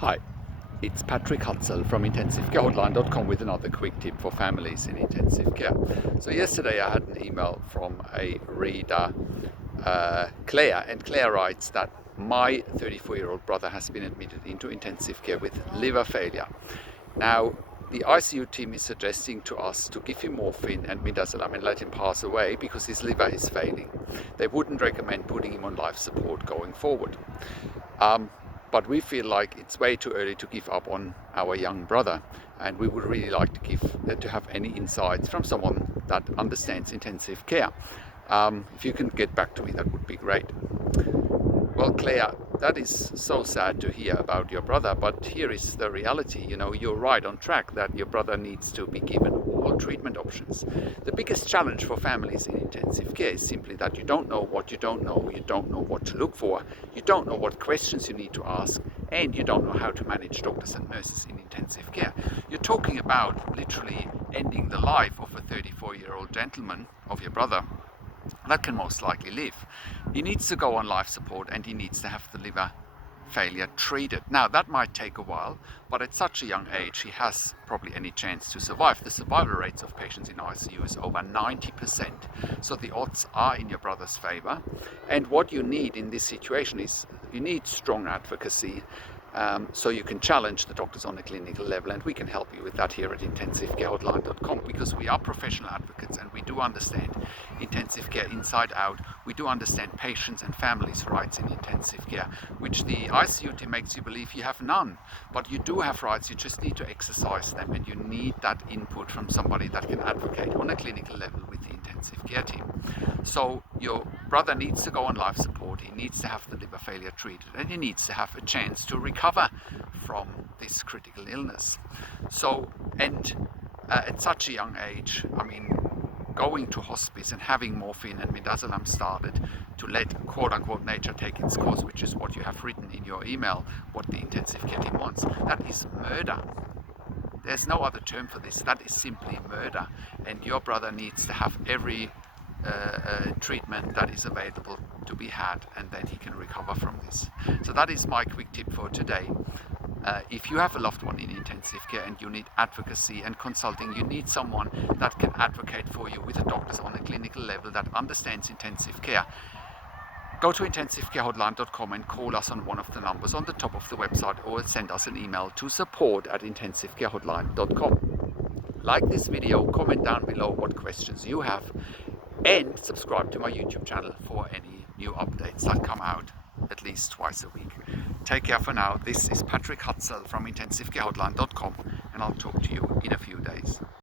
Hi, it's Patrick Hutzel from IntensiveCareHotline.com with another quick tip for families in intensive care. So yesterday I had an email from a reader, Claire, and Claire writes that my 34-year-old brother has been admitted into intensive care with liver failure. Now, the ICU team is suggesting to us to give him morphine and midazolam and let him pass away because his liver is failing. They wouldn't recommend putting him on life support going forward. But we feel like it's way too early to give up on our young brother, and we would really like to have any insights from someone that understands intensive care. If you can get back to me, that would be great. Well, Claire, that is so sad to hear about your brother, but here is the reality. You're right on track that your brother needs to be given all treatment options. The biggest challenge for families in intensive care is simply that you don't know what you don't know what to look for, you don't know what questions you need to ask, and you don't know how to manage doctors and nurses in intensive care. You're talking about literally ending the life of a 34-year-old gentleman, of your brother, that can most likely live. He needs to go on life support and he needs to have the liver failure treated. Now that might take a while, but at such a young age he has probably any chance to survive. The survival rates of patients in ICU is over 90%, so the odds are in your brother's favor. And what you need in this situation is you need strong advocacy, so you can challenge the doctors on a clinical level, and we can help you with that here at IntensiveCareHotline.com, because we are professional advocates and we do understand intensive care inside out. We do understand patients' and families' rights in intensive care, which the ICU team makes you believe you have none. But you do have rights, you just need to exercise them, and you need that input from somebody that can advocate on a clinical level with the intensive care team. So your brother needs to go on life support, he needs to have the liver failure treated, and he needs to have a chance to recover from this critical illness. So, at such a young age, going to hospice and having morphine and midazolam started to let quote-unquote nature take its course, which is what you have written in your email, what the intensive care team wants, that is murder. There's no other term for this. That is simply murder, and your brother needs to have every treatment that is available to be had, and then he can recover from this. So that is my quick tip for today. If you have a loved one in intensive care and you need advocacy and consulting, you need someone that can advocate for you with the doctors on a clinical level that understands intensive care, go to IntensiveCareHotline.com and call us on one of the numbers on the top of the website, or send us an email to support@IntensiveCareHotline.com. Like this video, comment down below what questions you have, and subscribe to my YouTube channel for any new updates that come out at least twice a week. Take care for now. This is Patrick Hutzel from IntensiveCareHotline.com, and I'll talk to you in a few days.